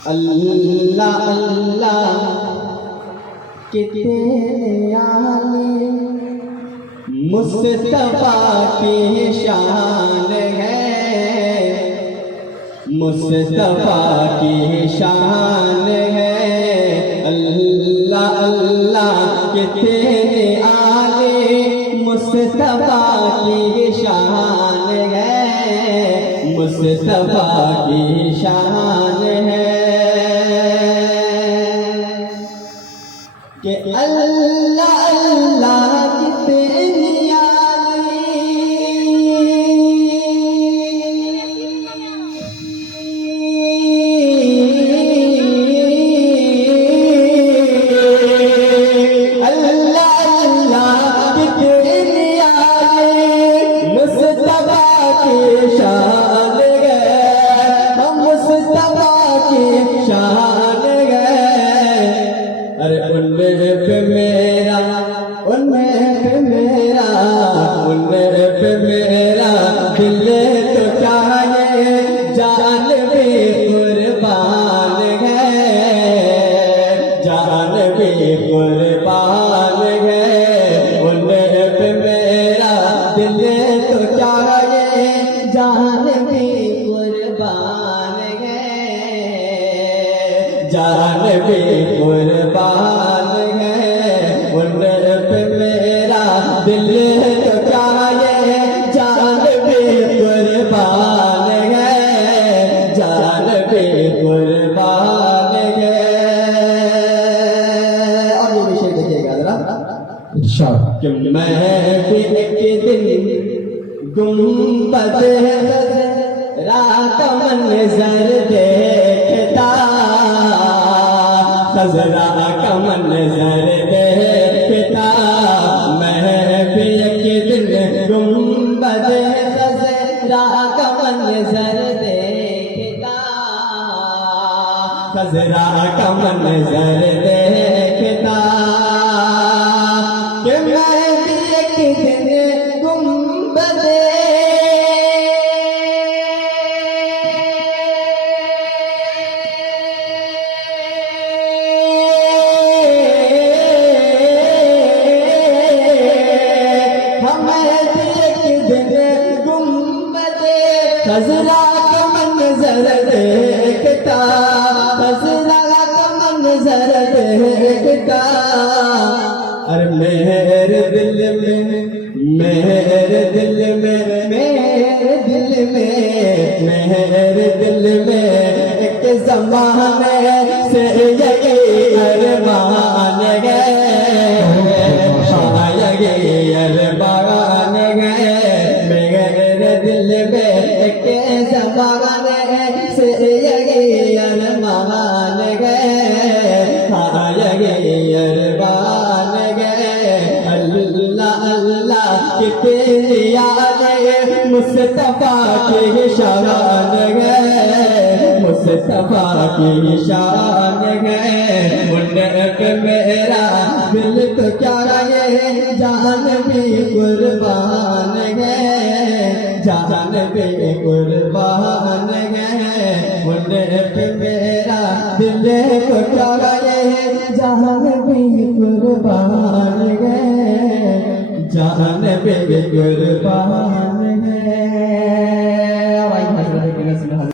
अल्लाह अल्लाह कितने आले मुस्तफा की शान है, मुस्तफा की शान है। अल्लाह अल्लाह कितने आले मुस्तफा की शान है, मुस्तफा की शान है कि अल्लाह अल्लाह कितनी आली अल्लाह अल्लाह कितनी आली मुस्तफा की शान है, हम मुस्तफा की शान है। अरे उनमें पे मेरा, उनमें पे मेरा, उनमें पे मेरा दिल तो चाहे जान भी कुर्बान है, जान भी कुर्बान है। उनमें पे मेरा दिल तो चाहे जान भी कुर्बान है, जान भी कुर्बान है। उन पे मेरा दिल तो चाहे जान भी कुर्बान है, जान भी कुर्बान है। और ये विषय देखिएगा जरा कि मैं भी एक दिन गुंबद रात मंजर देखता, खजरा का मंजर देखता। मैं भी एक दिन गुंबद खजरा का मंजर देखता, खजरा का मंजर देखता। कि मैं भी एक दिन गुंबद खजरा का मंजर देखता, खजरा का मंजर देखता। अरे मेरे दिल में, मेरे दिल में, मेरे दिल में, मेरे दिल में एक ज़माने से यही अरमान है, यही अरमान है। मेरे दिल में एक ज़माने से यही अरमान है, हाँ यही अरमान है। अल्लाह अल्लाह कितनी आले मुस्तफा की शान है, मुस्तफा की शान है। उन पे मेरा दिल तो क्या है जान भी कुर्बान है, जान भी कुर्बान है। उन पे मेरा दिल तो क्या है जान भी कुर्बान है, जान भी कुर्बान